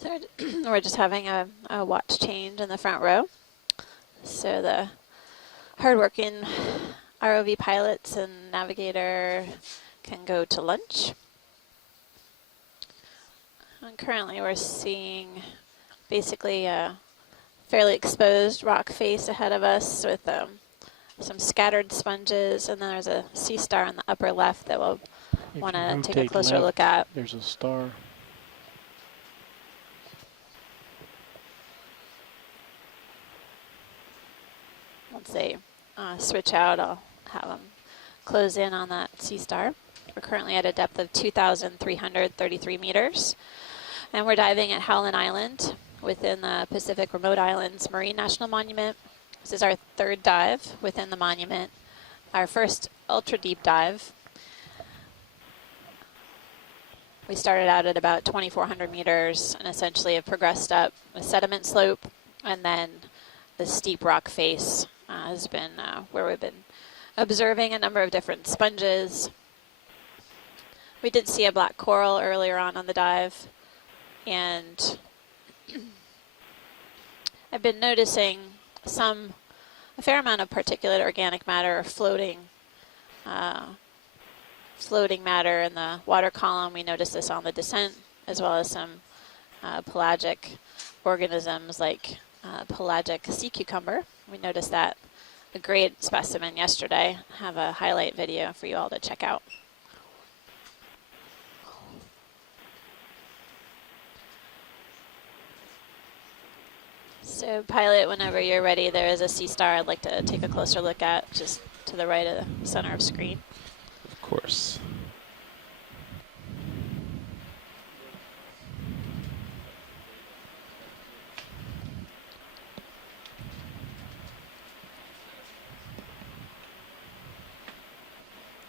So we're just having a watch change in the front row. So the hardworking ROV pilots and navigator can go to lunch. And currently we're seeing basically a fairly exposed rock face ahead of us with some scattered sponges, and then there's a sea star in the upper left that we'll want to take a closer look at. There's a star. Once they switch out, I'll have them close in on that sea star. We're currently at a depth of 2,333 meters, and we're diving at Howland Island within the Pacific Remote Islands Marine National Monument. This is our third dive within the monument, our first ultra deep dive. We started out at about 2,400 meters and essentially have progressed up a sediment slope, and then the steep rock face has been where we've been observing a number of different sponges. We did see a black coral earlier on the dive, and I've been noticing a fair amount of particulate organic matter or floating matter in the water column. We noticed this on the descent, as well as some pelagic organisms like pelagic sea cucumber. We noticed that a great specimen yesterday. I have a highlight video for you all to check out. So pilot, whenever you're ready, there is a sea star I'd like to take a closer look at, just to the right of the center of screen. Of course.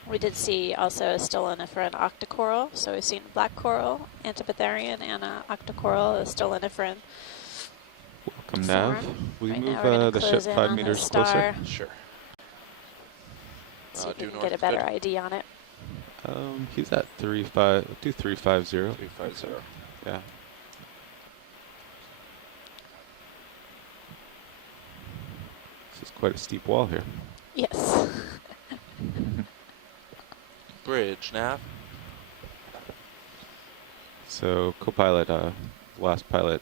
We did see also a stoloniferan octocoral. So we've seen black coral, Antipotherian, and octocoral, a stoloniferan. Welcome, Nav. Will you Right move the ship 5 meters closer? Sure. So you can get a better ID on it. He's at 2350. 350. Yeah. This is quite a steep wall here. Yes. Bridge, nav. So co-pilot, last pilot,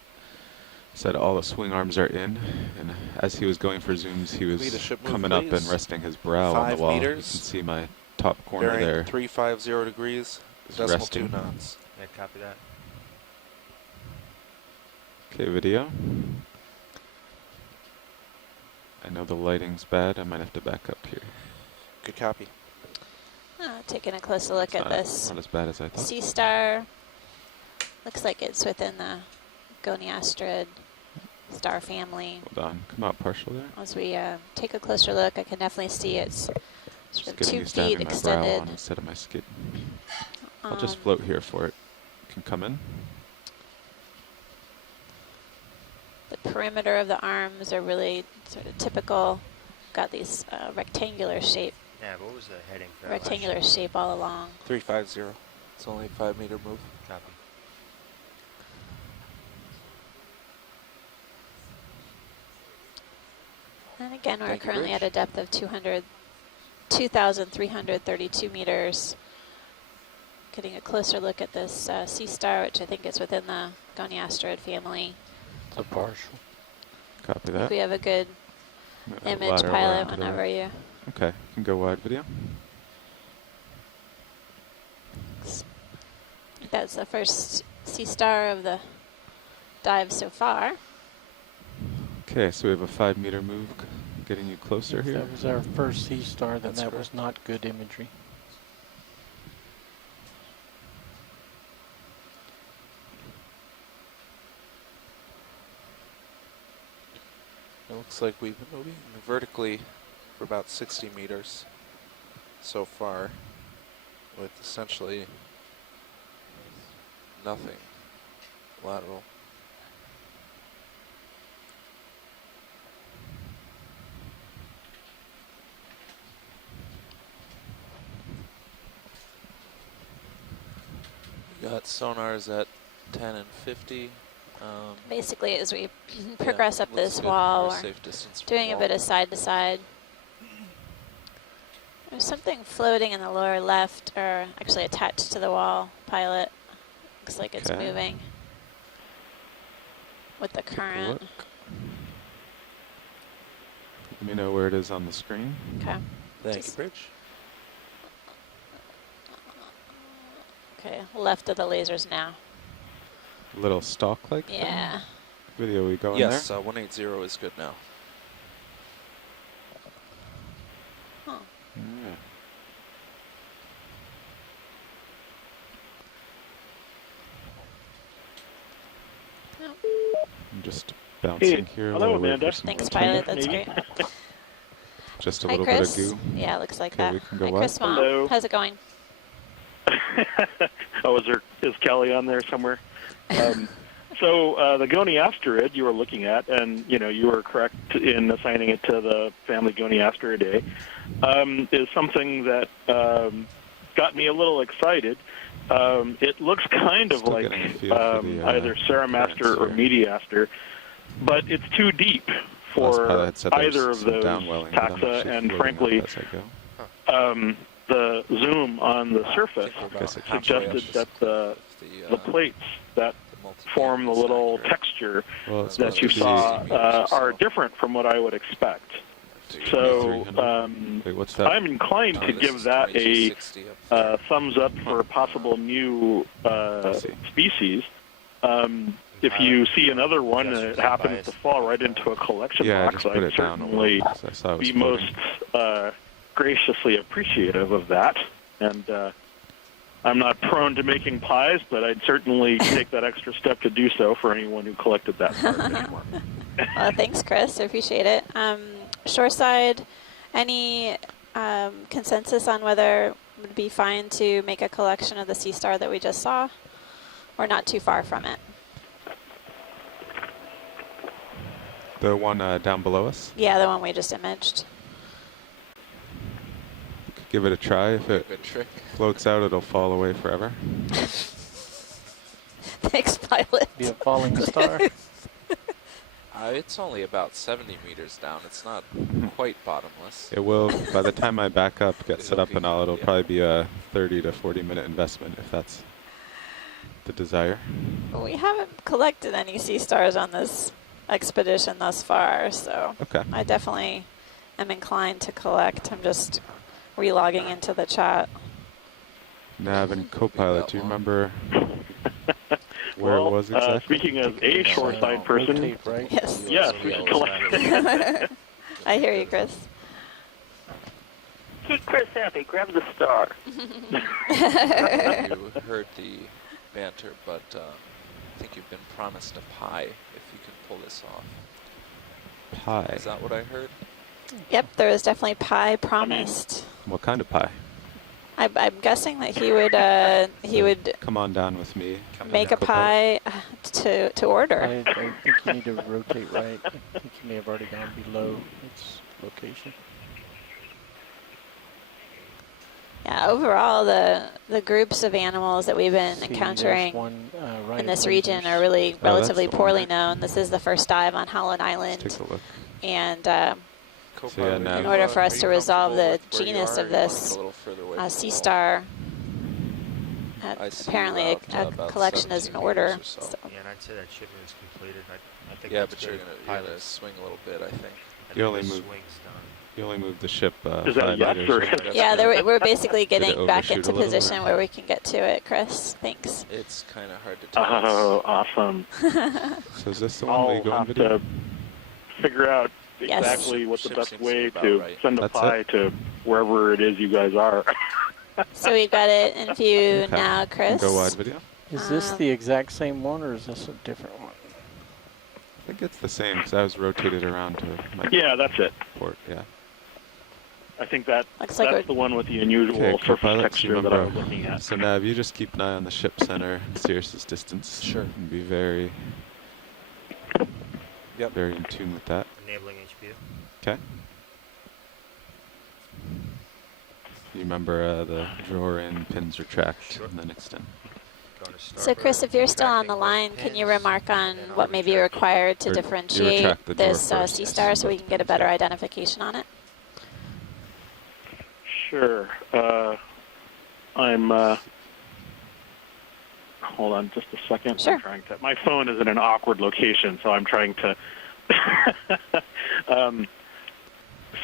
said all the swing arms are in, and as he was going for zooms, he was coming up and resting his brow on the wall. 5 meters. You can see my top corner Bearing there. 350 degrees. Decimal Resting. 2 knots. Yeah, copy that. Okay, video. I know the lighting's bad. I might have to back up here. Good copy. Taking a closer look at this Not as bad as I thought. sea star. Looks like it's within the Goniasterid star family. Hold on. Come out partial there. As we take a closer look, I can definitely see it's Just sort of getting 2 used to having feet my brow extended. on instead of my skid. I'll just float here for it. You can come in. The perimeter of the arms are really sort of typical. Got these rectangular shape, Yeah, what was the heading for that rectangular last shape all along. 350. It's only a 5 meter move. shot? Copy. And again, we're Thank you, currently Rich. at a depth of 2,332 meters. Getting a closer look at this sea star, which I think is within the Goniasterid family. It's a partial. Copy If that. we have a good image, Ladder pilot, around to the whenever right. you. Okay, you can go wide video. That's the first sea star of the dive so far. Okay, so we have a 5 meter move getting you closer If here. that was our first sea star, then That's that correct. was not good imagery. It looks like we've been moving vertically for about 60 meters so far, with essentially nothing lateral. We got sonars at 10 and 50, Basically, as we Yeah, progress up looks this good. wall, More we're safe distance from doing the a wall. bit of side to side. There's something floating in the lower left, or actually attached to the wall, pilot. Looks like it's Okay. moving with the Take a current. look. Let me know where it is on the screen. Okay. Thank you, Just- Bridge. Okay, left of the lasers now. Little stalk-like thing? Yeah. Video we going Yes, 180 is good now. Huh. there? Yeah. No. I'm just bouncing here hello, while we wait Amanda. for some Thanks, cleaning. pilot. That's Maybe. great. Just a Hi, little bit Chris. of goo. Yeah, looks like Okay, that. we can go Hi, live. Chris Mom. Hello. How's it going? Oh, is Kelly on there somewhere? So the Goni asteroid you were looking at, and you were correct in assigning it to the family Goni asteroid A, is something that got me a little excited. It looks kind of Still like getting a feel for the, either Ceramaster or currents Mediaster, but it's too deep Last pilot for had said there was either of some those downwelling, but I'm taxa, actually and floating frankly, up as I go. the zoom on the I surface think we're about Guess it halfway suggested up that the the plates that form the little texture Well, it's that supposed you to be saw are different from what I would expect. So 2300. Wait, what's that? I'm inclined to give that a thumbs up for a possible new species. If you see another one and it happens to fall right into a collection Yeah, I box, just put I'd it down a certainly little because I saw it was be floating. most graciously appreciative of that. And I'm not prone to making pies, but I'd certainly take that extra step to do so for anyone who collected that part anymore. Well, thanks, Chris. I appreciate it. Shoreside, any consensus on whether it would be fine to make a collection of the sea star that we just saw, or not too far from it? The one down below us? Yeah, the one we just imaged. Could give it a try. If it Good trick. floats out, it'll fall away forever. Thanks, pilot. Be a falling star. It's only about 70 meters down. It's not quite bottomless. It will, by the time I back up, get set up and all, it'll Yeah. probably be a 30 to 40 minute investment if that's the desire. We haven't collected any sea stars on this expedition thus far, so Okay. I definitely am inclined to collect. I'm just relogging into the chat. Nav and co-pilot, do you remember where Well, it was exactly? speaking as a shoreside person, Rotate right. Yes. yes, we should collect. I hear you, Chris. Keep Chris happy. Grab the star. You heard the banter, but I think you've been promised a pie if you can pull this off. Pie. Is that what I heard? Yep, there was definitely pie promised. What kind of pie? I'm guessing that he would Come on down with me. make a pie to order. I think you need to rotate right. I think you may have already gone below its location. Yeah, overall, the groups of animals that we've been See, encountering there's one, right in this of region lasers. are really that's relatively the one poorly there. known. This is the first dive on Howland Let's Island, take a look. and Co-pilot, Nav. are in you, order for us are to you resolve the comfortable with where you genus are, of or you wanna this go a little further away from the sea wall? star, I see apparently you a out, about collection is 17 in order. meters or so. Yeah, and I'd say that shipment is completed. I think Yeah, that's but you're good. gonna Pilots. swing a little bit, I think. I You think only the move- swing's done. You only moved the ship Is that 5 yes meters. or That's Yeah, good. we're basically Did it getting back overshoot into a little, position or- where we can get to it, Chris. Thanks. It's kind of hard to tell. Oh, awesome. So is this the one I'll we go in have video? to figure out Yes. exactly what the Ship best seems to way be about to right. send a That's pie to wherever it is you guys are. So we've got it in view Okay. now, Chris. Go wide video. Is this Um, the exact same one, or is this a different one? I think it's the same because I was rotated around to my Yeah, that's it. port. Yeah. I think that Looks like that's the one with the unusual Okay, surface co-pilot, texture that I was looking at. So Nav, you just keep an eye on the ship center, Sirius's distance. Sure. And be very, Yep. very in tune with that. Enabling HPU. Okay. You remember the drawer in, pins retract, Sure. and then extend. going to So Chris, if you're still on the tracking line, the can you pins, remark on and then what I'll may be retract. required to Or you differentiate retract the door this first, sea yes. star so we can get a better Okay. identification on it? Sure. I'm. Hold on just a second. Sure. I'm trying to. My phone is in an awkward location, so I'm trying to.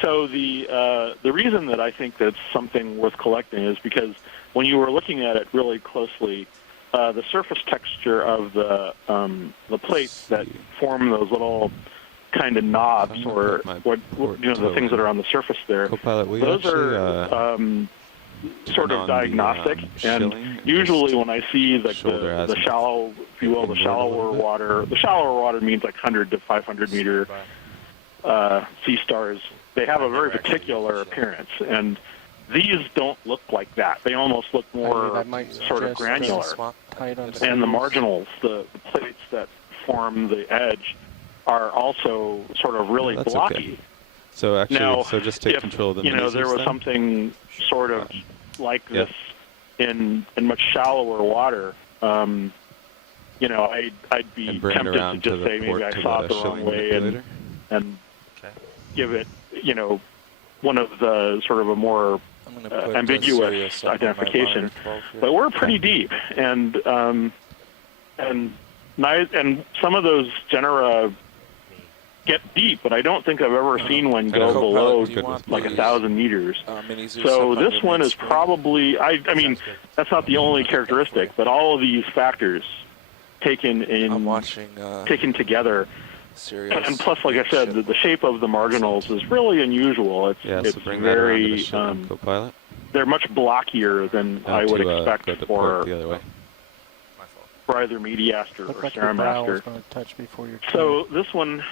So the reason that I think that's something worth collecting is because when you were looking at it really closely, the surface texture of the plates that form those little kind of knobs, I'm gonna or put my what the things that are on the surface there, Copilot, will you those actually are sort turn of on diagnostic. the, shilling and and usually just when I see like shoulder the azimuth shallow, if you will, the inward a shallower little bit? water, the shallower water means like 100 to 500 meter sea stars. They have a very particular appearance, and these don't look like that. They almost look more I might sort of suggest, granular. tight on And the seams. marginals, the plates that form the edge, are also sort of really Yeah, that's blocky. okay. So actually, Now, so just take if, control of the you know, there maneuvers was then? something sort of like Yeah. this in much shallower water, you know, I'd be And bring it tempted around to to just the say port maybe I to saw the it the wrong shilling way manipulator? and Okay. give it, you know, one of the sort of a more I'm going to put ambiguous Sirius up on my identification. monitor 12 here. But we're pretty deep, and some of those genera get deep, but I don't think I've ever seen one go Copilot, below do you want like the, 1,000 meters. Mini Zeus So up on this your one main is screen? probably, I mean, Sounds good. that's not the only characteristic, but all of these factors taken I'm watching together. Sirius. And plus, like I said, the shape of the marginals is really unusual. Yeah, It's so bring that around to the very, shilling Copilot. they're much blockier than Now I would to, expect go to port for the other way. My fault. either Mediaster Looked or like your brow was Ceramaster. going to touch before your So this one,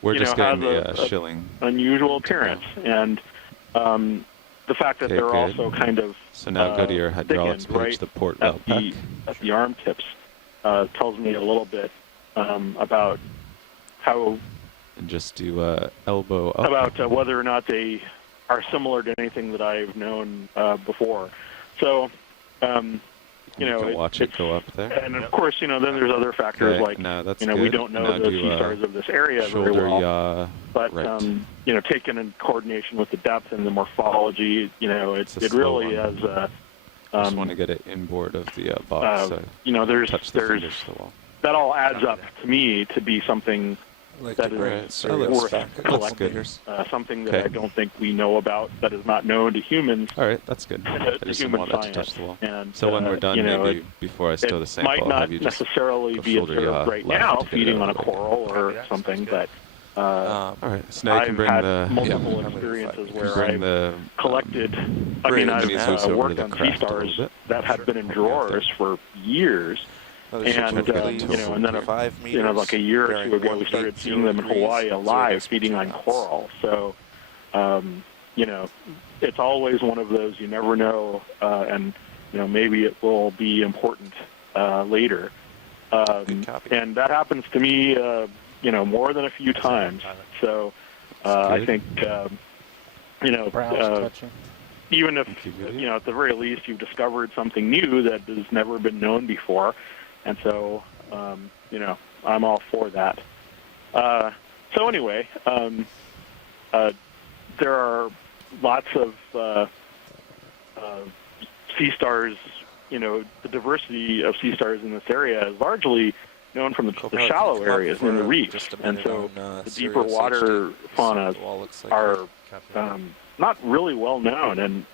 We're you just know, getting has the a shilling. unusual appearance, and the fact that Okay, they're good. also kind of So now go to your hydraulics thickened page, right the port valve at pack. the arm tips tells me a little bit about how And just do elbow up. about whether or not they are similar to anything that I've known before. So, you know, can watch it it's, go up there. and of course, you know, then there's other factors Okay, like, no, that's you know, good. we don't know Now the do, sea stars of this area very shoulder well. yaw But right. you know, taken in coordination with the depth and the morphology, you know, It's a it slow really one. has. Just want to get it inboard of the box. So You know, touch the there's fingers to the wall. that all adds up to me to be something Like that to is bring Right, Sirius worth back a that's couple collecting. meters. Something that Okay. I don't think we know about, that is not known to humans. All right, that's good. I to just didn't human want that to science. touch the wall. And So when we're done, you know, maybe before I stow the it sample, might I'll not have you just necessarily go be shoulder observed yaw right left now, to get it feeding on out a of the way. coral or Yeah, sounds something, good. but All right, so now you can I've bring had the multiple Yeah. experiences you can where bring I've the collected. I bring mean, the I've Zeus over worked to the on sea craft a stars little bit. that have been in Help me out drawers for years. Another ship And, to you please. know, and then 5 meters, You know, like a year or bearing two ago, we started 180 seeing them in degrees, Hawaii 0 alive, decimal feeding on knots. coral. So, you know, it's always one of those you never know, and you know, maybe it will be important later. Good copy. And that happens to me, you know, more than a few times. So, I good. think, you know, brows touching. even if, Thank you, Judy. you know, at the very least, you've discovered something new that has never been known before. And so, you know, I'm all for that. So anyway, there are lots of sea stars. You know, the diversity of sea stars in this area is largely known from the Copilot, shallow come up areas for in the reefs. just a And minute so on, the deeper Sirius water HD. faunas See what the wall looks like. are Copy. not really well known. And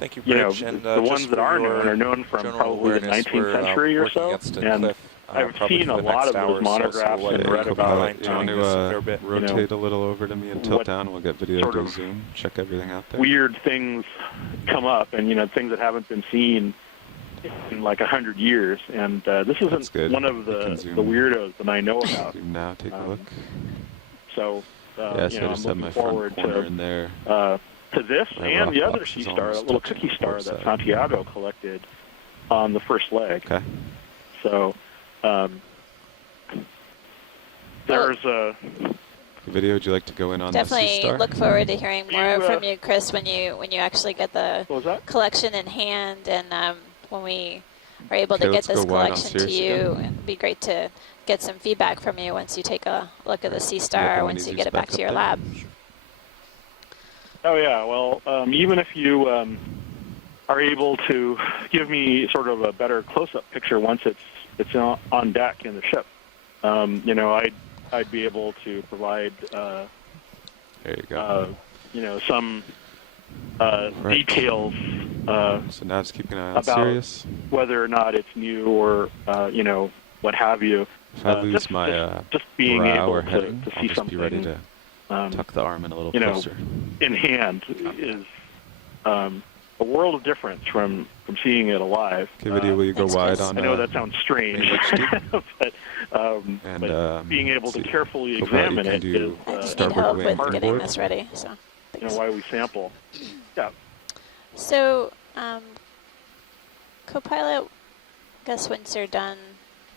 Thank you, you know, Bridge. And, the just ones that for are your known are known from general probably the awareness, 19th we're, century or working so. against a And cliff, I've probably seen for a the lot next of hour those or so, so monographs we'll and let read you about fine Do you want tuning this a to fair bit. rotate a little over to me and tilt what down? We'll get video sort to of zoom, check everything out there. weird things come up, and you know, things that haven't been seen in like 100 years. And this That's isn't good. one of You the can zoom. weirdos that I know about. Zoom now, take a Um, look. So Yeah, you so know, I I'm just have looking my front forward corner in there. to this My and rock the other box sea is star, that almost little touching cookie the star port that side. Santiago collected on the first leg. Okay. So there's a Video, would you like to go in on the sea Definitely star? look forward to hearing more You, from you, Chris, when you actually get the what was that? collection in hand, and when we are able Okay, to get let's this go wide on collection to Sirius you. again. It'd be great to get some feedback from you once you take a look at the Sea Yeah, Star, when once he's you used get it back back to your up there. lab. Oh yeah, well, even if you are able to give me sort of a better close-up picture once it's on deck in the ship, you know, I'd be able to provide There you go. you know, some Right. details So now just keeping an eye on about Sirius. whether or not it's new or you know, what have you. If I lose my just being brow able or heading, to I'll see just be ready something to tuck the arm in a little you know, closer. in hand is a world of difference from seeing it alive. Okay, video, will you go Thanks, wide Chris. on? I know that sounds strange, And, but being able to see, carefully Copilot, you examine can it do I is just need starboard help wing with on getting board. this ready. So, you thanks. know, why we sample. Yeah. So, Copilot, I guess once you're done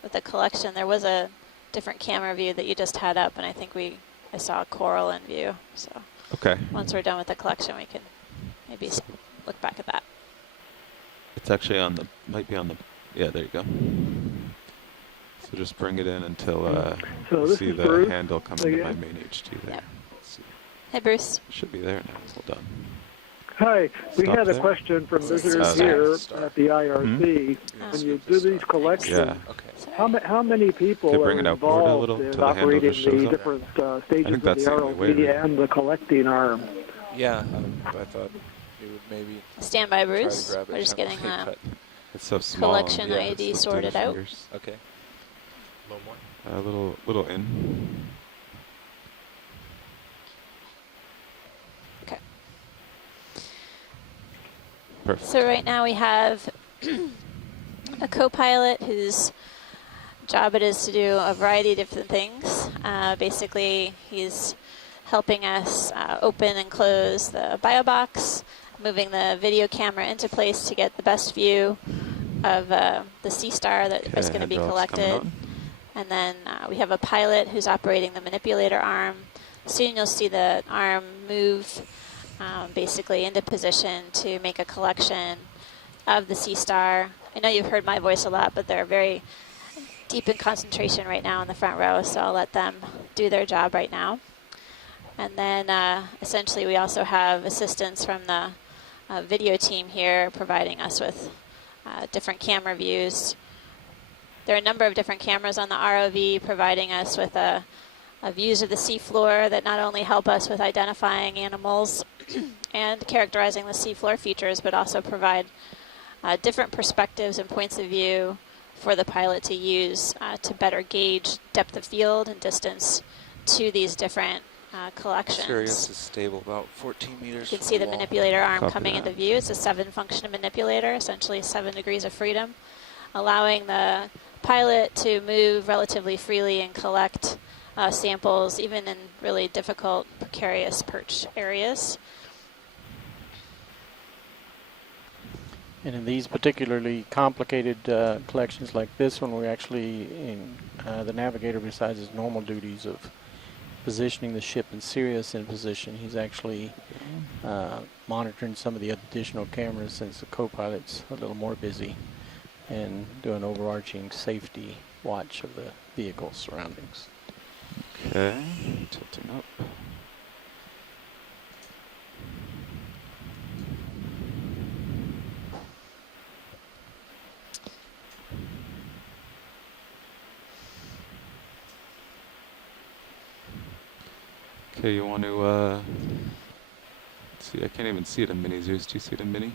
with the collection, there was a different camera view that you just had up, and I think I saw a coral in view. So Okay. once we're done with the collection, we can maybe look back at that. It's actually on the, might be on the, yeah, there you go. So just bring it in until So you this see is the Bruce handle come into my again. main HT there. Yep. Let's see. Hey, Bruce. It should be there now. Hold on. Hi, we Stop had a there. question from This is visitors Star. here Star. at the IRC. Oh. When you do these collections, Yeah. Okay. Sorry. how many people Okay, are bring it out forward a involved little in till the handle operating just shows the up. different I stages think of that's the the only way, ROV right? and the collecting arm? Yeah, I thought you would maybe Stand by, try to Bruce. grab it We're just gently, getting but It's so small. collection yeah, ID it's just sorted little out. fingers. okay. A little more. A little in. Okay. Perfect. So right now we have a co-pilot whose job it is to do a variety of different things. Basically, he's helping us open and close the bio box, moving the video camera into place to get the best view of the Sea Star that is going to be hydraulics coming collected. on. And then we have a pilot who's operating the manipulator arm. Soon you'll see the arm move basically into position to make a collection of the Sea Star. I know you've heard my voice a lot, but they're very deep in concentration right now in the front row, so I'll let them do their job right now. And then essentially we also have assistance from the video team here providing us with different camera views. There are a number of different cameras on the ROV providing us with views of the seafloor that not only help us with identifying animals and characterizing the seafloor features, but also provide different perspectives and points of view for the pilot to use to better gauge depth of field and distance to these different collections. Sirius is stable about 14 meters. You can from see the wall. manipulator arm Copy coming that. into view. It's a 7-function manipulator, essentially 7 degrees of freedom, allowing the pilot to move relatively freely and collect samples, even in really difficult, precarious perch areas. And in these particularly complicated collections like this one, we're actually in the navigator, besides his normal duties of positioning the ship and Sirius in position, he's actually monitoring some of the additional cameras since the co-pilot's a little more busy, and doing overarching safety watch of the vehicle surroundings. Okay, tilting up. Okay, you want to, let's see, I can't even see it in mini. Zeus, do you see it in mini?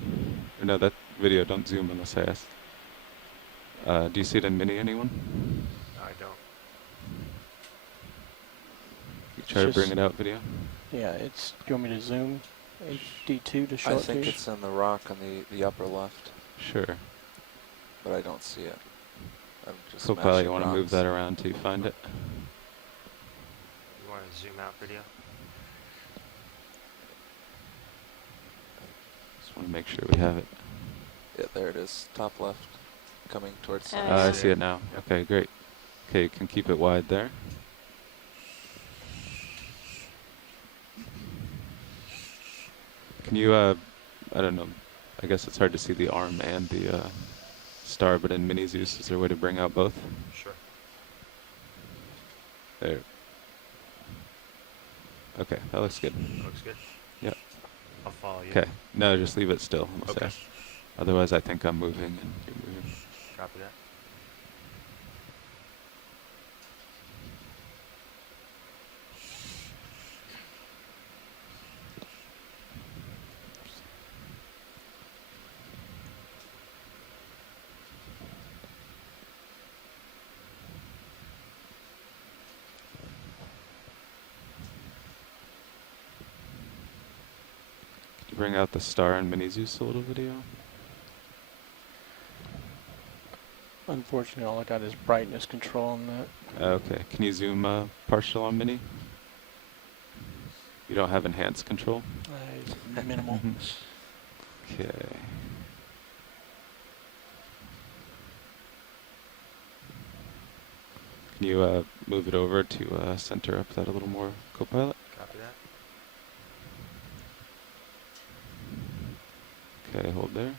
Or no, that video, don't zoom unless I ask. Do you see it in mini, anyone? I don't. You try to Just- bring it out, video? Yeah, it's, do you want me to zoom HD2 to show I it to think you? it's in the rock on the upper left, Sure. but I don't see it. I'm just Copilot, smashing you want to move rocks. that around till you find it? You want to zoom out video? Just want to make sure we have it. Yeah, there it is, top left, coming towards. Oh, center. yeah. I see it now. Okay, great. Okay, you can keep it wide there. Can you, I don't know, I guess it's hard to see the arm and the star, but in mini Zeus, is there a way to bring out both? Sure. There. Okay, that looks good. Looks good. Yep. I'll follow you. Okay. No, just leave it still. On the Okay. SAS. Otherwise, I think I'm moving and you're moving. Copy that. Could you bring out the star and mini Zeus a little video? Unfortunately, all I got is brightness control on that. Okay. Can you zoom partial on mini? You don't have enhanced control? Minimal. Okay. Can you move it over to center up that a little more, Copilot? Copy that. Okay, hold there.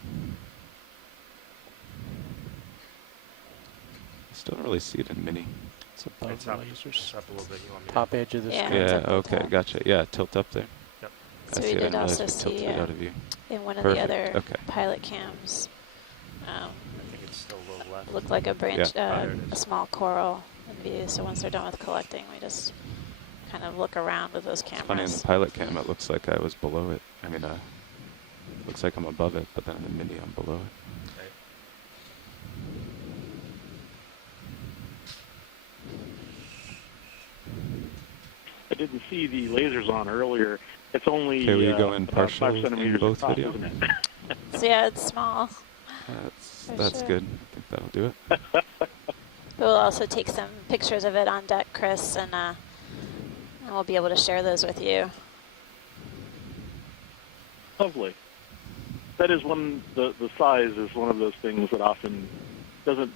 Still don't really see it in mini. It's above It's the up. lasers. It's up a little bit. You want me Top edge of the Yeah. screen. it's Yeah, up at the okay, top. gotcha. Yeah, tilt up there. Yep. So I we see, I did didn't realize also we tilted see it out of view. in one of Perfect, the other okay. pilot cams, I think it's still a little left. looked like a branch, Yeah. Oh, there it a is. small coral in view. So once they're done with collecting, we just kind of look around with those It's funny, in cameras. the pilot cam, it looks like I was below it. I mean, looks like I'm above it, but then in the mini, I'm below it. Right. I didn't see the lasers on earlier. It's only Okay, will you go in about partial 5 in centimeters both across, video? isn't it? So yeah, it's small. For That's sure. good. I think that'll do it. But we'll also take some pictures of it on deck, Chris, and we'll be able to share those with you. Lovely. That is the size is one of those things that often doesn't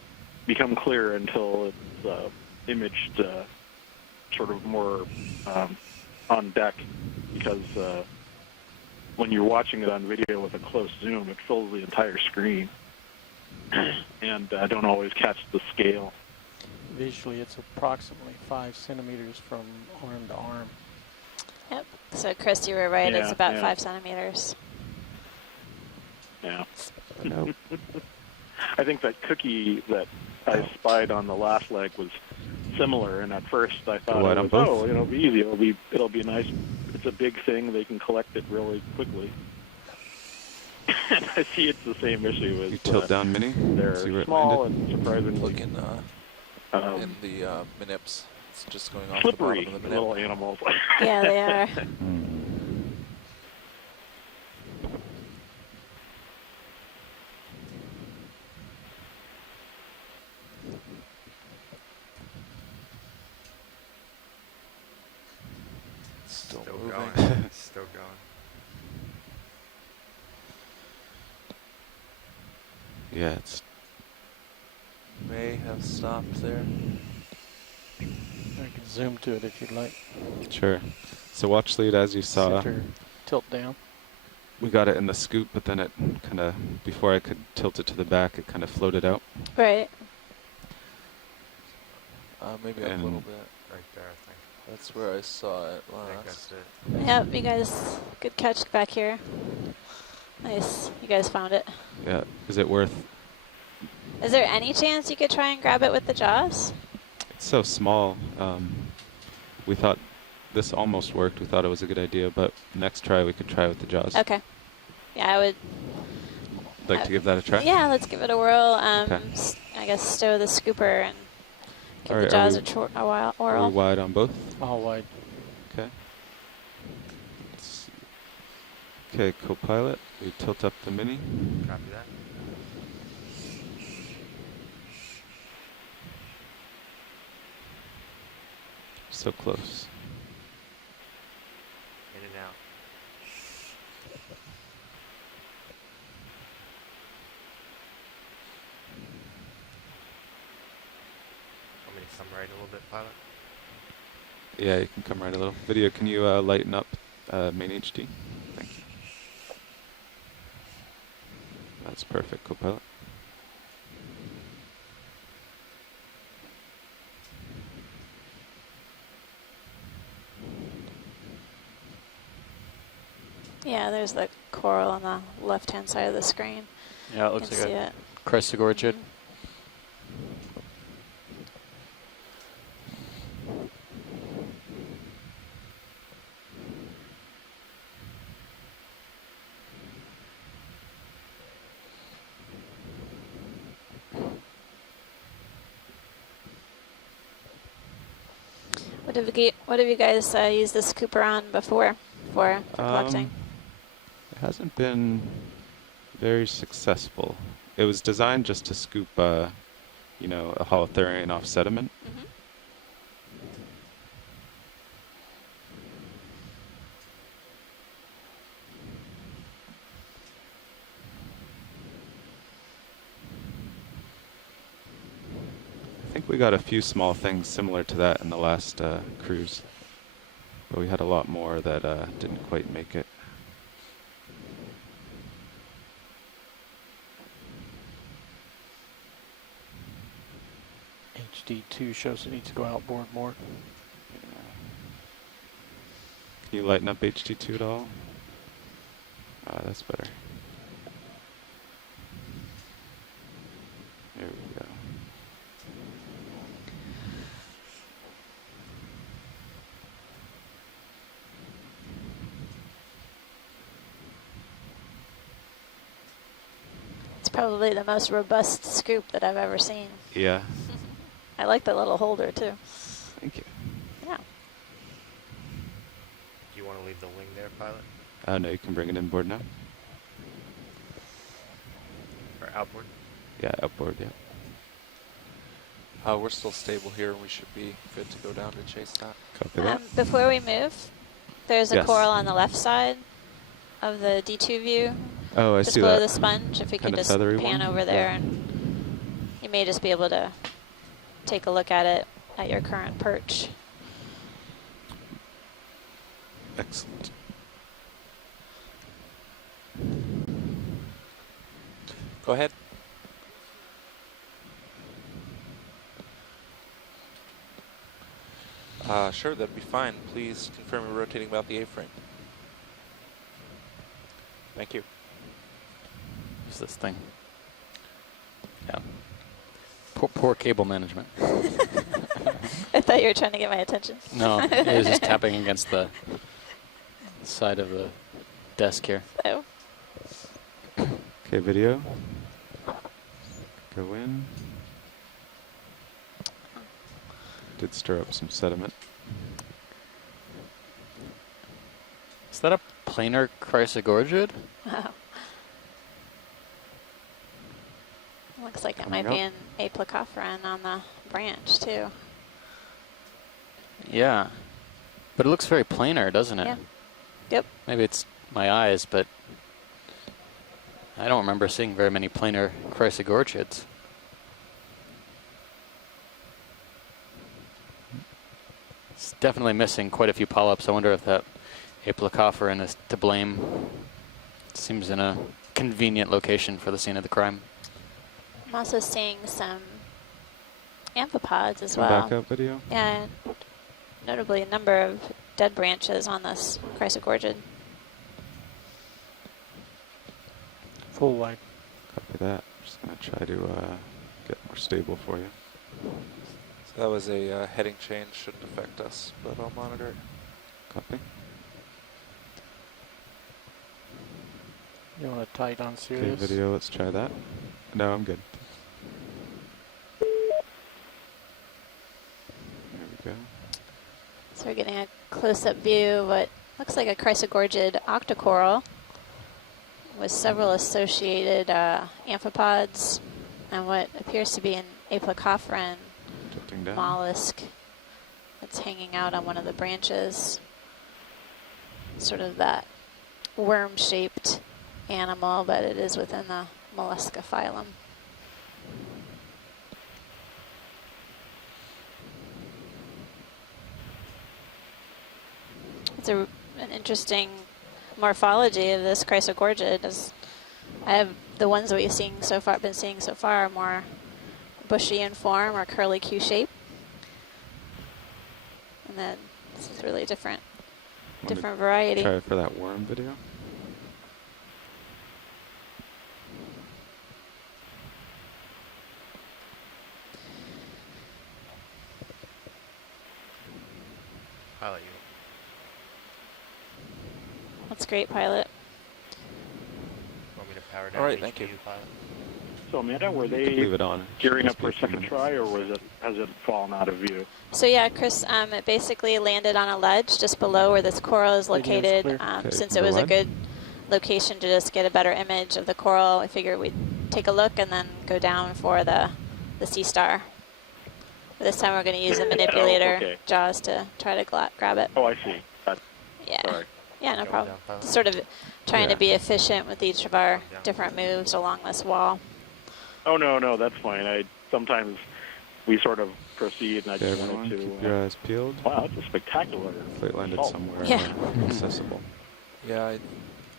become clear until it's imaged sort of more on deck, because when you're watching it on video with a close zoom, it fills the entire screen, and I don't always catch the scale. Visually, it's approximately 5 centimeters from arm to arm. Yep. So Chris, you were right. It's Yeah, about yeah. 5 centimeters. Yeah. Nope. I think that cookie that I spied on the last leg was similar, and at first I thought, Why it don't was, both? oh, it'll be easy. It'll be nice. It's a big thing. They can collect it really quickly. And I see it's the same issue as You tilt down mini. they're See where it small landed. and surprisingly Looking in the minips, it's just going off slippery the bottom of the little minip. animals. Yeah, they are. Still Still moving. going. Still going. Yeah, it's May have stopped there. I can zoom to it if you'd like. sure. So watch lead, as you saw, Center, tilt down. we got it in the scoop, but then it kind of, before I could tilt it to the back, it kind of floated out. Right. Maybe up a And- little bit. Right there, I think. That's where I saw it I think last. that's it. Yep. You guys, good catch back here. Nice. You guys found it. Yeah. Is it worth? Is there any chance you could try and grab it with the jaws? It's so small. We thought this almost worked. We thought it was a good idea, but next try we could try with the jaws. Okay. Yeah, I would. Like to give that a try? Yeah, let's give it a whirl. Okay. I guess stow the scooper and give Alright, the are jaws we- a while Are we whirl. wide on both? All wide. Okay. Let's see. Okay, Copilot, we tilt up the mini. Copy that. So close. In and out. Want me to come right a little bit, pilot? Yeah, you can come right a little. Video, can you lighten up main HD? Thank you. That's perfect, Copilot. Yeah, there's the coral on the left-hand side of the screen. Yeah, it You looks can like see a it. chrysogorgid. Mhm. What have you guys used this Cooper on before for collecting? It hasn't been very successful. It was designed just to scoop, you know, a holothurian off sediment. Mhm. I think we got a few small things similar to that in the last cruise, but we had a lot more that didn't quite make it. HD2 shows it needs to go outboard more. Can you lighten up HD2 at all? That's better. There we go. It's probably the most robust scoop that I've ever seen. Yeah. I like the little holder too. Thank you. Yeah. Do you want to leave the wing there, pilot? No, you can bring it inboard now. Or outboard? Yeah, outboard, yeah. We're still stable here, and we should be good to go down to chase that. Copy that. Before we move, there's a Yes. coral on the left side of the D2 view. Oh, I Just see below that. the sponge. If you could Kinda just feathery pan one? over there, Yeah. and you may just be able to take a look at it at your current perch. Excellent. Go ahead. Sure, that'd be fine. Please confirm you're rotating about the A-frame. Thank you. What's this thing? Yeah. Poor cable management. I thought you were trying to get my attention. No, it was just tapping against the side of the desk here. Oh, Okay, video. Go in. Did stir up some sediment. Is that a planar chrysogorgid? wow. Looks like it Coming might be up. an aplicophoran on the branch too. Yeah. But it looks very planar, doesn't it? Yeah. Yep. Maybe it's my eyes, but I don't remember seeing very many planar chrysogorgids. It's definitely missing quite a few polyps. I wonder if that aplicophoran is to blame. It seems in a convenient location for the scene of the crime. I'm also seeing some amphipods as Come well. back up, video. Yeah, notably a number of dead branches on this chrysogorgid. Full wide. Copy that. Just gonna try to get more stable for you. So that was a heading change. Shouldn't affect us, but I'll monitor it. Copy. You want to tight on Okay, serious? video. Let's try that. No, I'm good. There we go. So we're getting a close-up view of what looks like a chrysogorgid octocoral with several associated amphipods and what appears to be an aplicophoran Drifting down. mollusk that's hanging out on one of the branches. Sort of that worm-shaped animal, but it is within the mollusca phylum. It's an interesting morphology of this chrysogorgid. As I have the ones that we've been seeing so far are more bushy in form or curly Q shape. And then this is really different Wanna variety. Try for that worm video. Pilot, you That's great, pilot. want me to power down? All right, thank you. Pilot? So Amanda, were You can they leave it on. gearing Just up be for a few second minutes. try, or has it fallen out of view? So yeah, Chris, it basically landed on a ledge just below where this coral is Radio's located. clear. Okay, Since go it was a ahead. good location to just get a better image of the coral, I figured we'd take a look and then go down for the sea star. This time we're going to use the manipulator okay. jaws to try to grab it. Oh, I see. Yeah. Sorry. Yeah, no Going problem. down, pilot? Sort of trying Yeah. to be efficient with each of our Yeah. different moves along this wall. Oh, no, that's fine. Sometimes we sort of proceed, and I Okay, just everyone, wanted keep to. your eyes peeled. Wow, that's a spectacular. Flight landed result. somewhere Yeah. accessible. Yeah,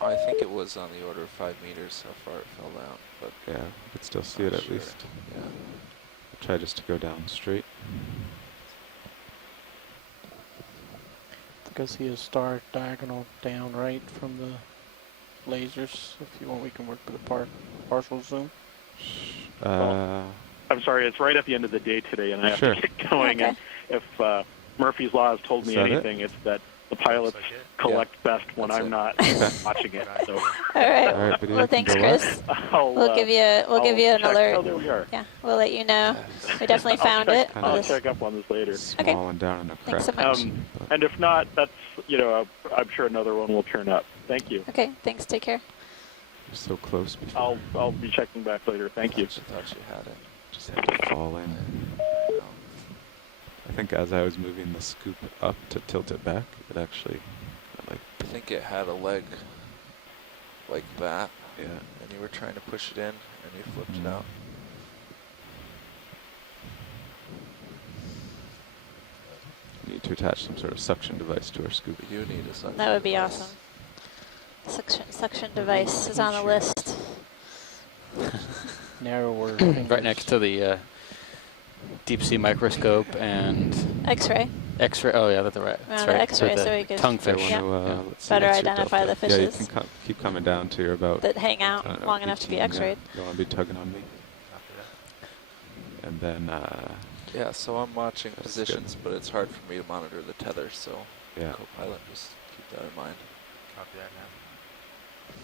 I think it was on the order of 5 meters how far it fell down, but Yeah, you could still see not it at sure. least. Yeah. Try just to go down straight. I think I see a star diagonal down right from the lasers. If you want, we can work with a partial zoom. I'm sorry, it's right at the end of the day today, and I have Sure. to get going. Okay. And if Murphy's Law has told Is me that it? anything, it's that the pilots Looks like it. collect best when That's I'm it. not watching it. So All right. All right, video Well, can thanks, go Chris. I'll, We'll give you an I'll check. alert. Oh, there we are. Yeah, we'll let you know. We definitely found I'll it. check, Kinda I'll We'll just- check up on this later. Okay. Small and down in a crack. Thanks so much. But And if not, that's, I'm sure another one will turn up. Thank you. Okay, thanks. Take care. you're so close before. I'll be checking back later. Thank you. Thought you had it. Just had to fall in. No. I think as I was moving the scoop up to tilt it back, it actually, like, I think it had a leg like that, yeah. and you were trying to push it in, and you flipped it Mhm. out. Need to attach some sort of suction device to our scoop. You need a suction That would be device. awesome. Suction device is on the list. Narrower. Right next to the deep sea microscope and X-ray. X-ray. Oh yeah, that's right. That's the right. X-ray, For so the we could- Okay, tonguefish. Yeah. let's see, Better what's your identify delta? the Yeah, you fishes. can keep coming down to your about, That hang out I don't know, long enough to be 18, X-rayed. Yeah. You want to be tugging on me? Copy that. And then, Yeah, so I'm watching That's good. positions, but it's hard for me to monitor the tether, so yeah. co-pilot, just keep that in mind. Copy that now.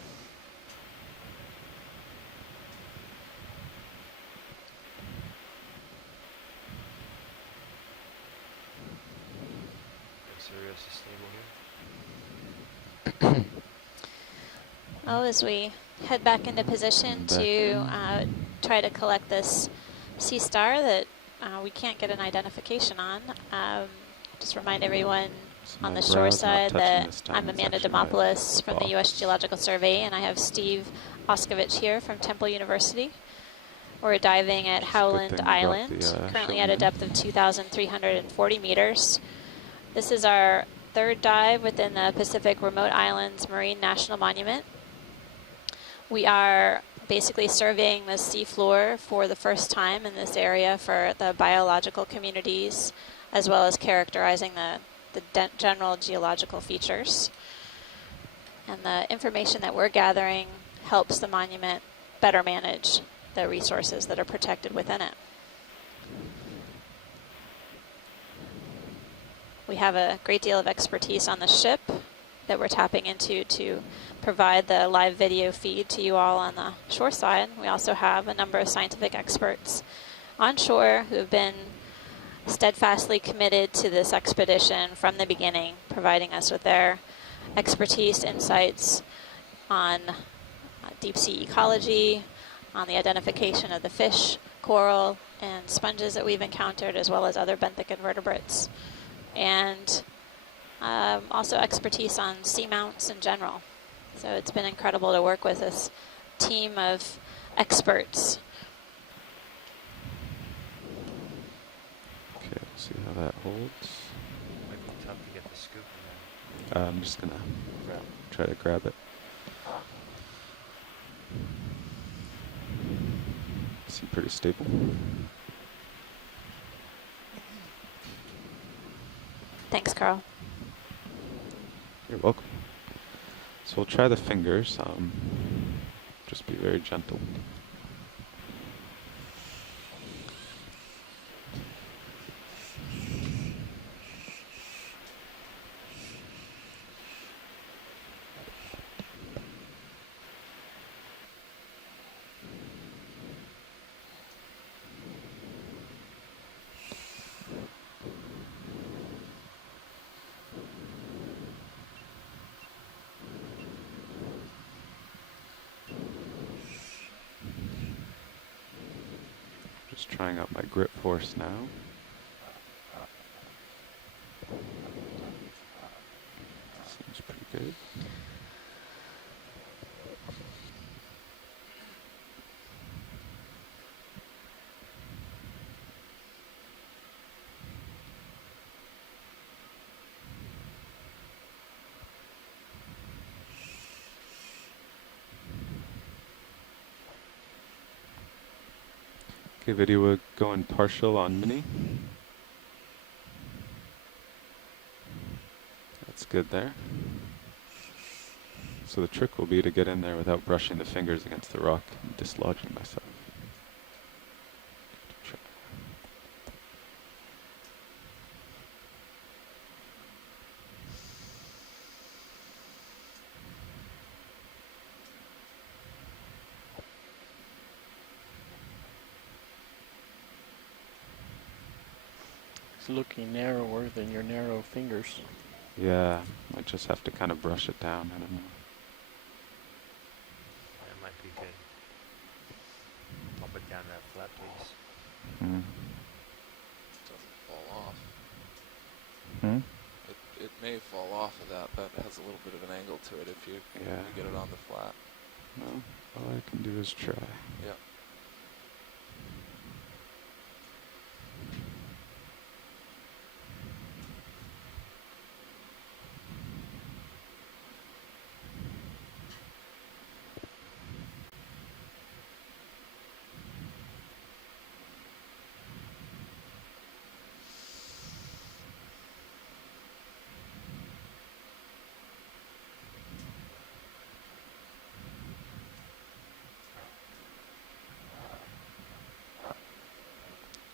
Sirius is stable here. Oh, as we head back into position And back to in. try to collect this sea star that we can't get an identification on. Just remind everyone So on my the shore brow's not side touching that this time, I'm it's Amanda actually my Demopoulos from the boss. U.S. Geological Survey, and I have Steve Oskovich here from Temple University. We're diving at It's a good Howland thing we brought Island, the, currently show at a in. depth of 2,340 meters. This is our third dive within the Pacific Remote Islands Marine National Monument. We are basically surveying the seafloor for the first time in this area for the biological communities, as well as characterizing the general geological features. And the information that we're gathering helps the monument better manage the resources that are protected within it. We have a great deal of expertise on the ship that we're tapping into to provide the live video feed to you all on the shore side. We also have a number of scientific experts on shore who have been steadfastly committed to this expedition from the beginning, providing us with their expertise, insights on deep sea ecology, on the identification of the fish, coral, and sponges that we've encountered, as well as other benthic invertebrates, and also expertise on seamounts in general. So it's been incredible to work with this team of experts. Okay, we'll see how that holds. Might be tough to get the scoop in there. I'm just gonna try to grab it. Seem pretty stable. Thanks, Carl. You're welcome. So we'll try the fingers. Just be very gentle. Just trying out my grip force now. Seems pretty good. Okay, video will go in partial on mini. That's good there. So the trick will be to get in there without brushing the fingers against the rock and dislodging myself. It's looking narrower than your narrow fingers. Yeah, I just have to kind of brush it down. I don't know. That might be good. Pop it down that flat, please. Hmm. Doesn't fall off. Hmm? It may fall off of that. That has a little bit of an angle to it if you Yeah. get it on the flat. Well, all I can do is try. Yeah.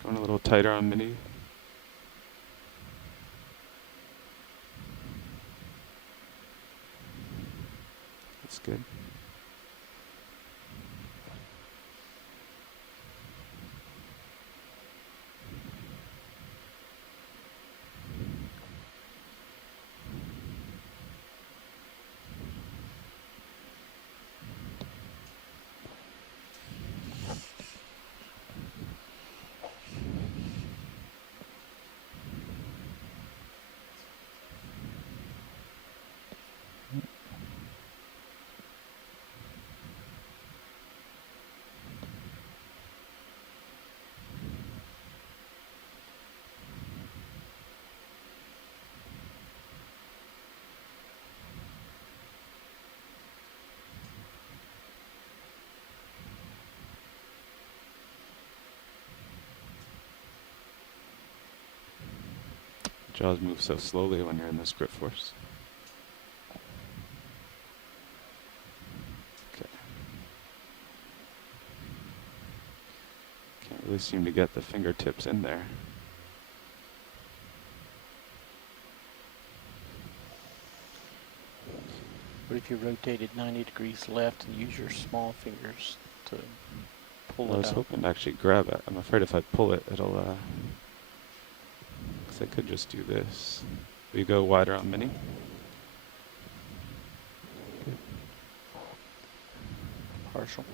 Going a little tighter on mini. That's good. Jaws move so slowly when you're in this grip force. Okay. Can't really seem to get the fingertips in there. What if you rotated 90 degrees left and use your small fingers to pull I it was out? hoping to actually grab it. I'm afraid if I pull it, it'll, 'cause I could just do this. Will you go wider on mini? Partial.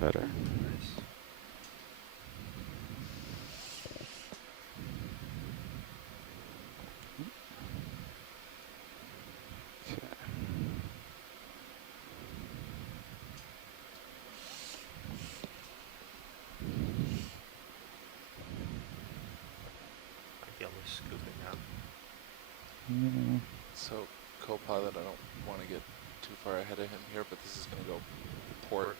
Better. Nice. Okay. Might be able to scoop it now. Mm. So, co-pilot, I don't want to get too too far ahead of him here, but this is going to go port,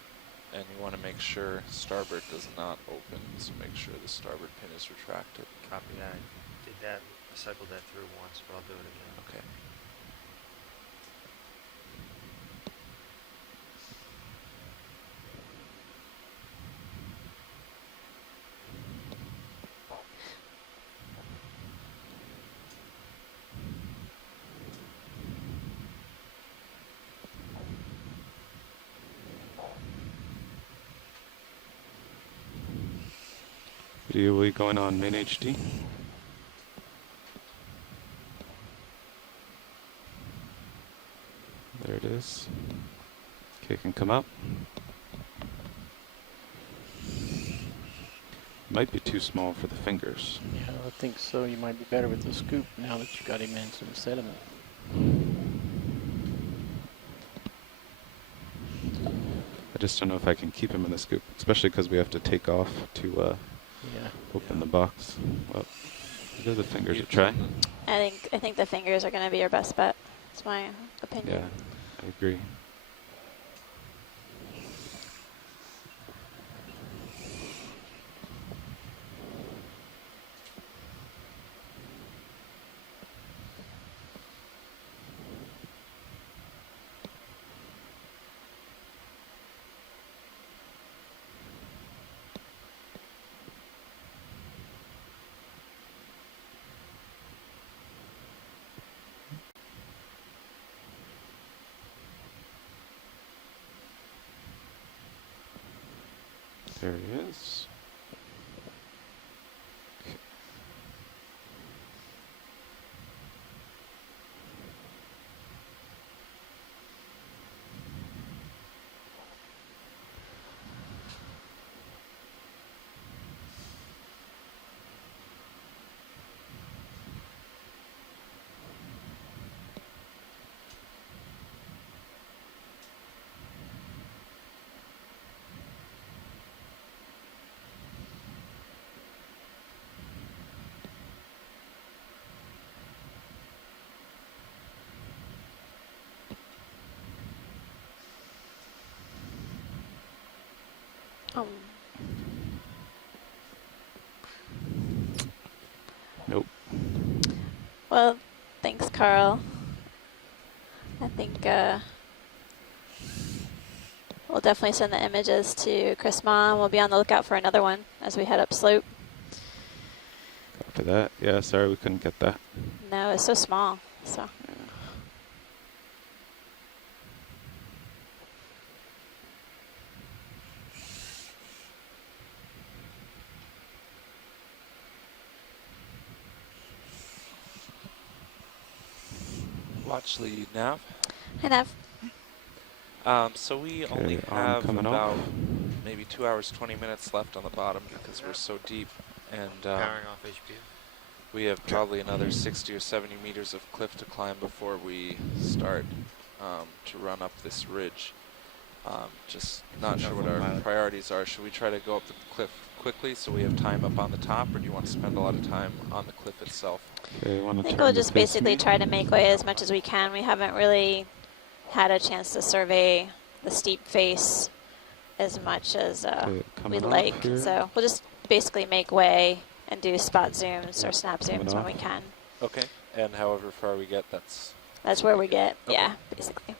and you want to make sure starboard does not open, so make sure the starboard pin is retracted. Copy that. Did that. I cycled that through once, but I'll do it again. Okay. Video will be going on main HD. There it is. Okay, can come up. Might be too small for the fingers. Yeah, I think so. You might be better with the scoop now that you got him in some sediment. I just don't know if I can keep him in the scoop, especially because we have to take off to open the box. Well, give the fingers a try. I think the fingers are going to be your best bet. That's my opinion. Yeah, I agree. There he is. Okay. Nope. Well, thanks, Carl. I think we'll definitely send the images to Chris Ma. We'll be on the lookout for another one as we head up slope. Copy that. Yeah, sorry we couldn't get that. No, it's so small. So. Watch the nav. Hi, Nav. So we Okay, only arm have coming about off. maybe 2 hours, 20 minutes left on the bottom because we're so deep, and Powering off HPU. we have probably another 60 or 70 meters of cliff to climb before we start to run up this ridge. Just not sure what our priorities are. Should we try to go up the cliff quickly so we have time up on the top, or do you want to spend a lot of time on the cliff itself? Okay, I think we'll just basically try to make way as much as we can. We haven't really had a chance to survey the steep face as much as we'd like. So we'll just basically make way and do spot zooms or snap zooms when we can. Okay. And however far we get, that's where we get. Okay. Yeah, basically.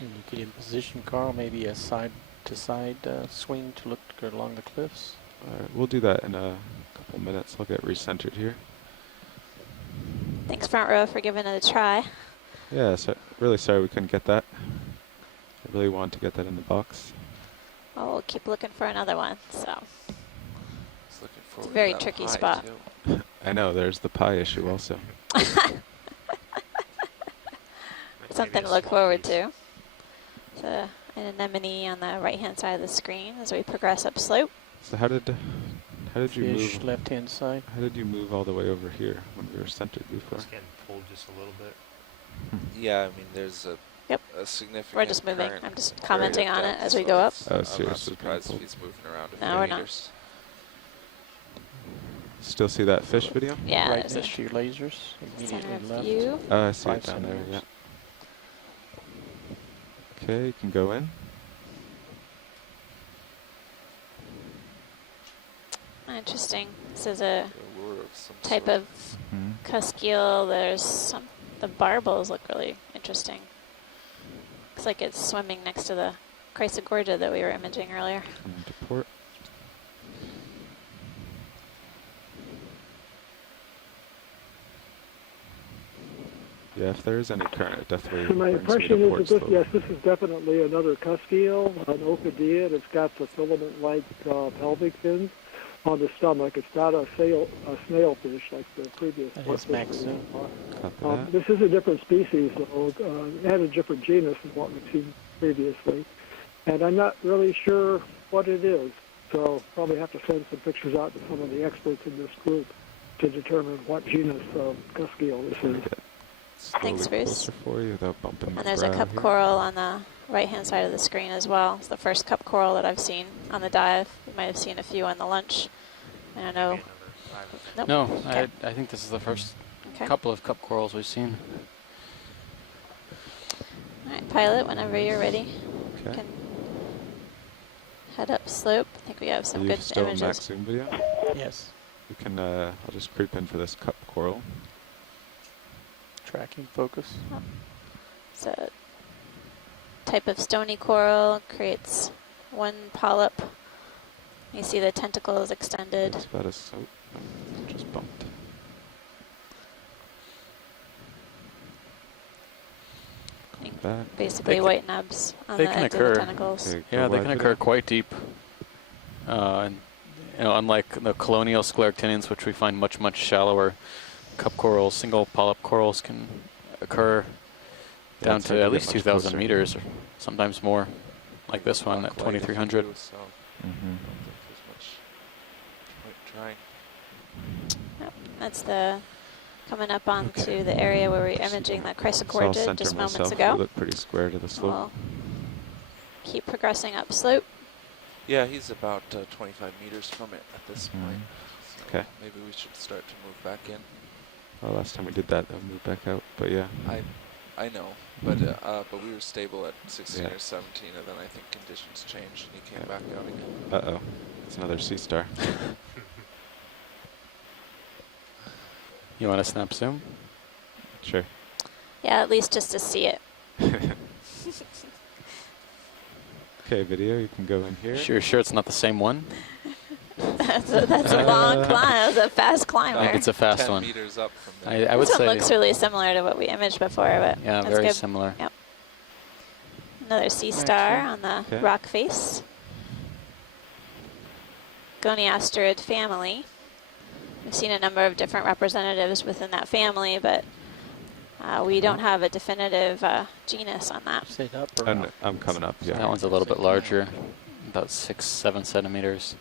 And you get in position, Carl, maybe a side-to-side swing to look along the cliffs. Alright, we'll do that in a couple minutes. I'll get recentered here. Thanks, front row, for giving it a try. Yeah, so really sorry we couldn't get that. I really wanted to get that in the box. Well, we'll keep looking for another one. So looking it's forward a very to that tricky pie, spot. too. I know, there's the pie issue also. Something to look forward to. So an anemone on the right-hand side of the screen as we progress up slope. So how did you Fish, move? left-hand side. How did you move all the way over here when we were centered before? It's getting pulled just a little bit. Yeah, I mean, there's a significant We're just moving. current I'm just area commenting on it depth, as we so go up. it's- Oh, I'm not seriously, surprised if pulled. he's moving around a No, few we're not. meters. Still see that fish video? Yeah, right there's next a to your lasers, immediately center left. view. Oh, I see it 5 down there, centimeters. yeah. Okay, you can go in. Interesting. This is a The lure of some type sort. of cuskeel. There's some. The barbels look really interesting. Looks like it's swimming next to the Chrysogorgia that we were imaging earlier. Coming to port. Yeah, if there is any current, it definitely So my brings me impression to is port that this, slowly. yes, this is definitely another cuskeel, an Okeanos. It's got the filament-like pelvic fins on the stomach. It's not a snailfish like the previous That one. is max zoom. Copy that. This is a different species, though. It had a different genus than what we've seen previously. And I'm not really sure what it is, so probably have to send some pictures out to some of the experts in this group to determine what genus of cuskeel this is. Thanks, Slowly Bruce. closer for you without bumping my And there's a brow cup here. coral on the right-hand side of the screen as well. It's the first cup coral that I've seen on the dive. You might have seen a few on the lunch. I don't know. Maybe another 5 or 6. Nope. No, Okay. I think this is the first Okay. couple of cup corals we've seen. All right, pilot, whenever you're ready, you Okay. can head up slope. I think we have Are some you good still in images. max zoom video? Yes. You can, I'll just creep in for this cup coral. Tracking focus. It's a type of stony coral, creates one polyp. You see the tentacles extended. It's about a soap. Just bumped. Back. Basically They white nubs on they the can ends occur. of the tentacles. Okay, Yeah, go they wide can video. occur quite deep. And, you know, unlike the colonial scleractinians, which we find much, much shallower, cup corals, single polyp corals can occur Yeah, down it's hard to at get least much 2,000 closer. meters, or sometimes more, like this one Rock at light if you 2,300. do, so I Mm-hmm. don't think there's much point trying. Yep, that's the coming up onto the area where we're imaging that So I'll Chrysogorgia center just moments myself. ago. We look pretty square to the slope. We'll keep progressing up slope. Yeah, he's about 25 meters from it at this Mhm. point. So Okay. maybe we should start to move back in. Well, last time we did that, they'll move back out. But yeah. I know, but we were stable at 16 Yeah. or 17, and then I think conditions changed, and he came Yeah. back out again. Uh-oh. It's another sea star. You want to snap zoom? Sure. Yeah, at least just to see it. Okay, video, you can go in here. Sure it's not the same one? that's a long climb. That was a fast climber. I think it's a fast 10 one. meters up from there. I would This one say, looks really similar to what we imaged before, but yeah, that's very good. similar. Yep. Another sea star Okay. on the Okay. rock face. Goniasterid family. We've seen a number of different representatives within that family, but we don't have a definitive genus on that. Sit up or And up? I'm coming up, yeah. That one's a little bit larger, about 6-7 centimeters.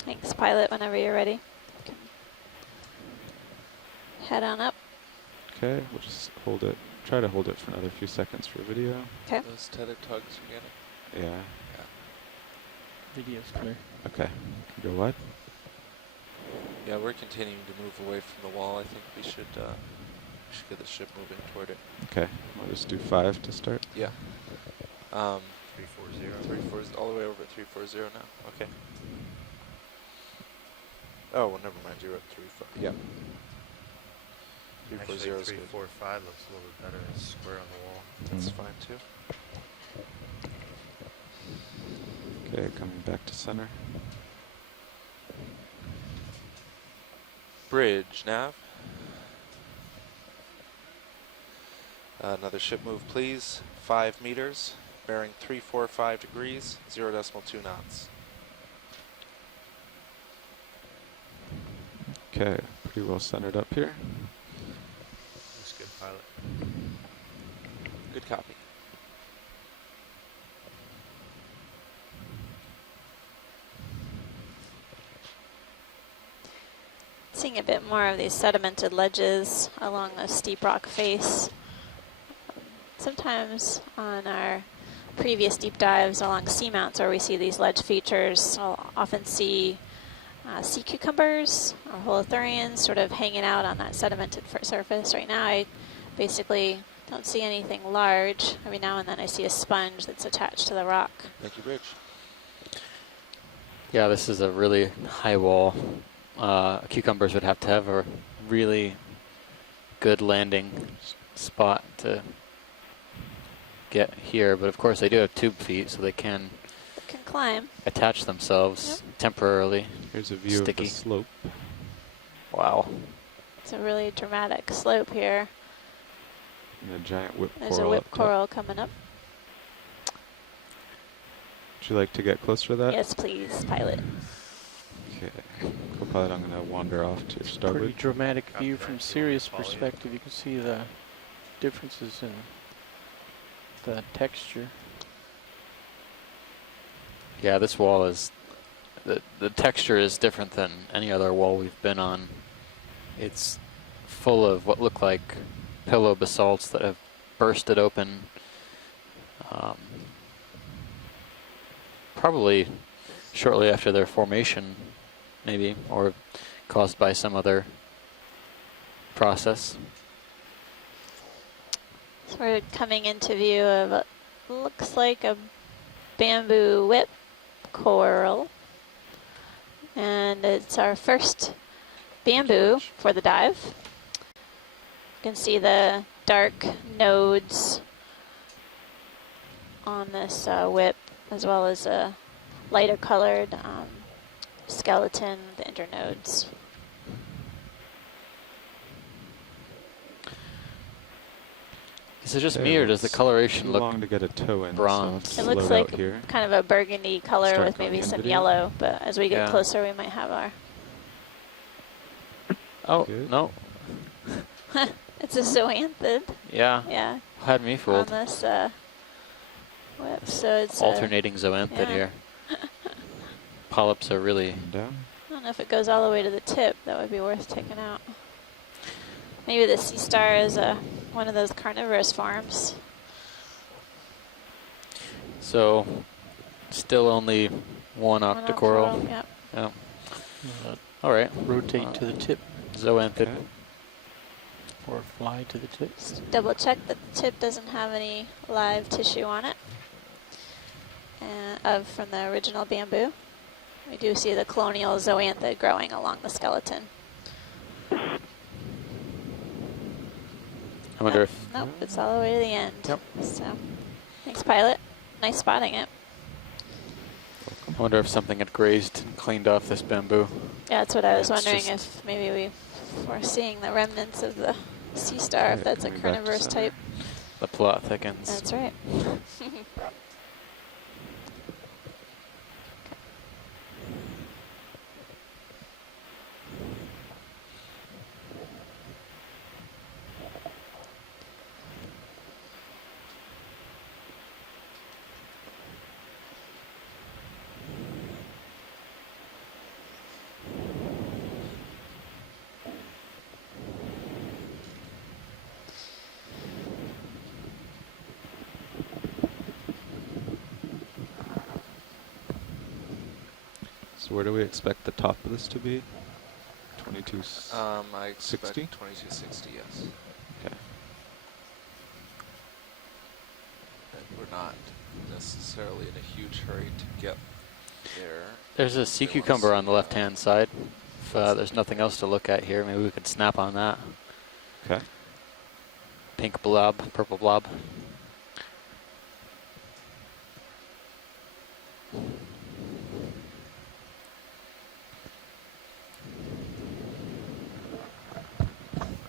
Thanks, pilot, whenever you're ready. You can head on up. Okay, we'll just hold it. Try to hold it for another few seconds for video. Okay. Those tether tugs you're getting? Yeah. Video's clear. Okay. Can go wide. Yeah, we're continuing to move away from the wall. I think we should get the ship moving toward it. Okay. I'll just do 5 to start. Yeah. 340. 340, all the way over at 340 now. Okay. Oh, well, never mind. You're at 340. Yeah. Actually, 340 is good. 345 looks a little bit better. It's square on the wall. That's Mhm. fine too. Okay, coming back to center. Bridge nav. Another ship move, please. 5 meters, bearing 345 degrees, 0.2 knots. Okay, pretty well centered up here. Looks good, pilot. Good copy. seeing a bit more of these sedimented ledges along the steep rock face. Sometimes on our previous deep dives along seamounts where we see these ledge features, I'll often see sea cucumbers or holothurians sort of hanging out on that sedimented surface. Right now I basically don't see anything large. Every now and then I see a sponge that's attached to the rock. Thank you, Rich. Yeah, this is a really high wall. Cucumbers would have to have a really good landing spot to get here, but of course they do have tube feet, so they can Climb. attach themselves temporarily. Here's a view Sticky. of the slope. Wow. It's a really dramatic slope here. And a giant whip There's coral a whip up top. coral coming up. Would you like to get closer to that? Yes, please, pilot. Okay. Co-pilot, I'm going to wander off to your Pretty starboard. dramatic view from Sirius perspective. You can see the differences in the texture. Yeah, this wall is, the texture is different than any other wall we've been on. It's full of what look like pillow basalts that have bursted open. Probably shortly after their formation, maybe, or caused by some other process. So we're coming into view of what looks like a bamboo whip coral. And it's our first bamboo for the dive. You can see the dark nodes on this whip, as well as a lighter colored skeleton, the internodes. Is it just me, or does the coloration too look long to get a toe in, bronze? So It looks slow like out here. kind of a burgundy color Start with maybe going in some video. yellow, but as we get Yeah. closer we might have our... Oh, Good. no. It's a zoanthid, Yeah, yeah, had me on fooled. this whip, so it's Alternating zoanthid yeah. here. Polyps are really... And down. I don't know if it goes all the way to the tip. That would be worth taking out. Maybe the sea star is one of those carnivorous forms. So, still only one octocoral. Yep. Yeah. Uh, All right. rotate to the tip Zoanthid. Okay. or fly to the tip. Just double check that the tip doesn't have any live tissue on it from the original bamboo. We do see the colonial zoanthid growing along the skeleton. I wonder if... Nope, it's all the way to the end. Yep. So, thanks, pilot. Nice spotting it. I wonder if something had grazed and cleaned off this bamboo. Yeah, that's what I was It's wondering, just- if maybe we were seeing the remnants of the sea star, if Okay, that's a coming back to carnivorous center. type. The plot thickens. That's right. So where do we expect the top of this to be? 22. I expect 60? 2260, yes. Okay. And we're not necessarily in a huge hurry to get there. There's a sea cucumber on the left-hand side. If there's nothing else to look at here, maybe we could snap on that. Okay. Pink blob, purple blob.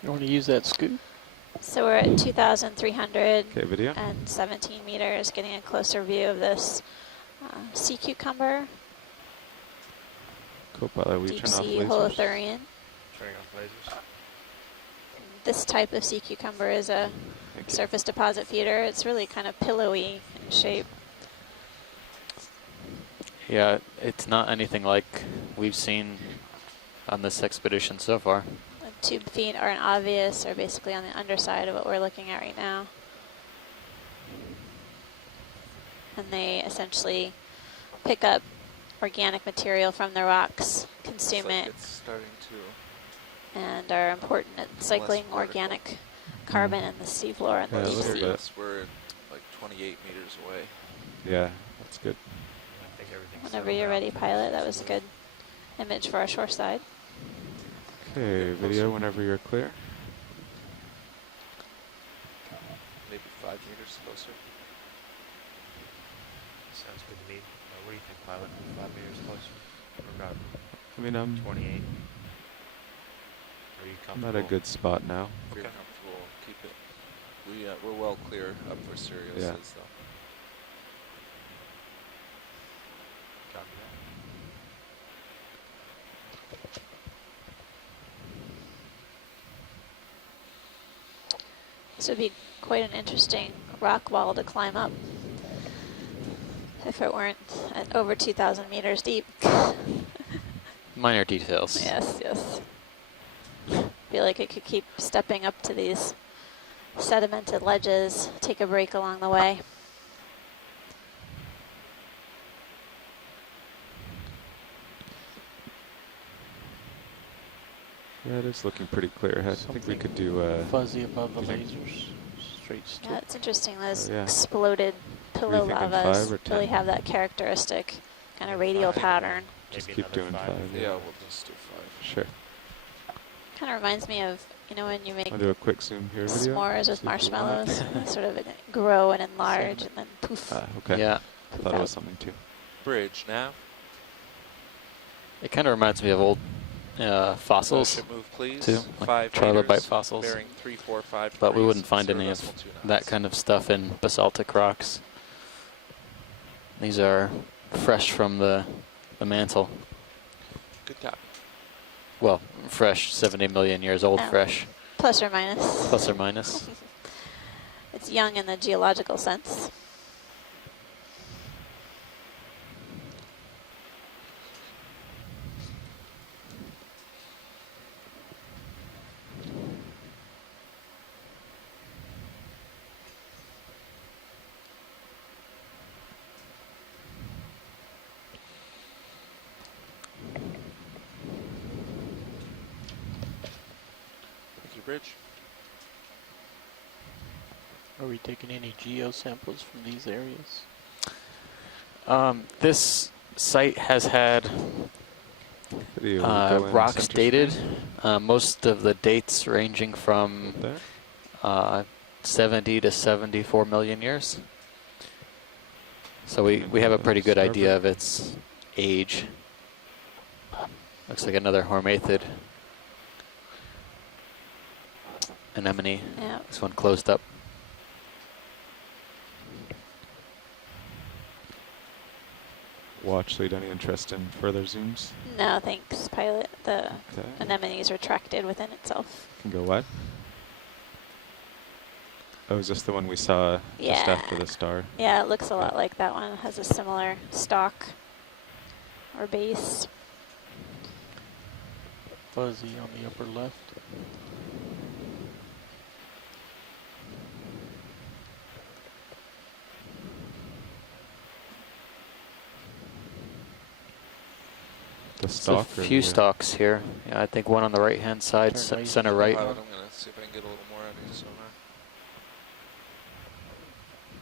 You want to use that scoop? So we're at 2,317 Okay, video. meters, getting a closer view of this sea cucumber, Co-pilot, we deep turn off sea lasers. holothurian. Turning off lasers. This type of sea cucumber is a Thank you. surface deposit feeder. It's really kind of pillowy in shape. Yeah, it's not anything like we've seen on this expedition so far. The tube feet aren't obvious, or basically on the underside of what we're looking at right now. And they essentially pick up organic material from the rocks, consume Looks like it, it's starting to. and are important at cycling vertical. organic carbon in the seafloor and Yeah, the a deep little sea. bit. Yes, we're like 28 meters away. Yeah, that's good. I think everything's Whenever settled you're down. ready, pilot, that was a good image for our shore side. Okay, video whenever you're clear. Maybe 5 meters closer. Sounds good to me. What do you think, pilot? 5 meters closer? Or about I mean, I'm 28? Are you I'm comfortable? at a good spot now. If you're Okay. comfortable, keep it. We're well clear up where Sirius Yeah. is, though. Copy that. This would be quite an interesting rock wall to climb up if it weren't at over 2,000 meters deep. Minor details. Yes, yes. Feel like it could keep stepping up to these sedimented ledges, take a break along the way. Yeah, it is looking pretty clear ahead. I think we Something could do. fuzzy above the you think- lasers. Straight stick. Yeah, it's interesting. Those yeah. exploded pillow thinking lavas 5 or really 10? have that characteristic kind of radial 5. pattern. Just Maybe keep another doing 5. 5. Yeah, we'll just do 5. Sure. Kind of reminds me of, you know, when you make I'll do a quick zoom here video. s'mores with See if it marshmallows, works. they sort of grow and enlarge and then poof. Okay. Yeah, I thought it was something too. Bridge now. it kind of reminds me of old fossils, Ship move, please. too, like 5 trilobite meters, fossils. Bearing 345 but we degrees, wouldn't find any of 0.2 knots. that kind of stuff in basaltic rocks. These are fresh from the mantle. Good copy. Well, fresh, 70 million years old, Oh. fresh, Plus or minus. plus or minus. It's young in the geological sense. Thank you, Bridge. Are we taking any geo samples from these areas? This site has had Video will go in rocks center dated, screen. most of the dates ranging from There. 70 to 74 million years. So we have a pretty good idea of its age. Looks like another hormathid anemone. Yeah. This one closed up. Watch lead. Any interest in further zooms? No, thanks, pilot. The Okay. anemone is retracted within itself. Can go what? Oh, is this the one we saw just Yeah. after the star? Yeah, it looks a lot like that one. It has a similar stalk or base. Fuzzy on the upper left. The There's a stalk? or few the- stalks here. Yeah, I think one on the right hand side, Turn right. center right. Pilot, I'm going to see if I can get a little more out of your sonar.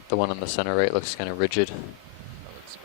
The one on the center right looks kind of rigid.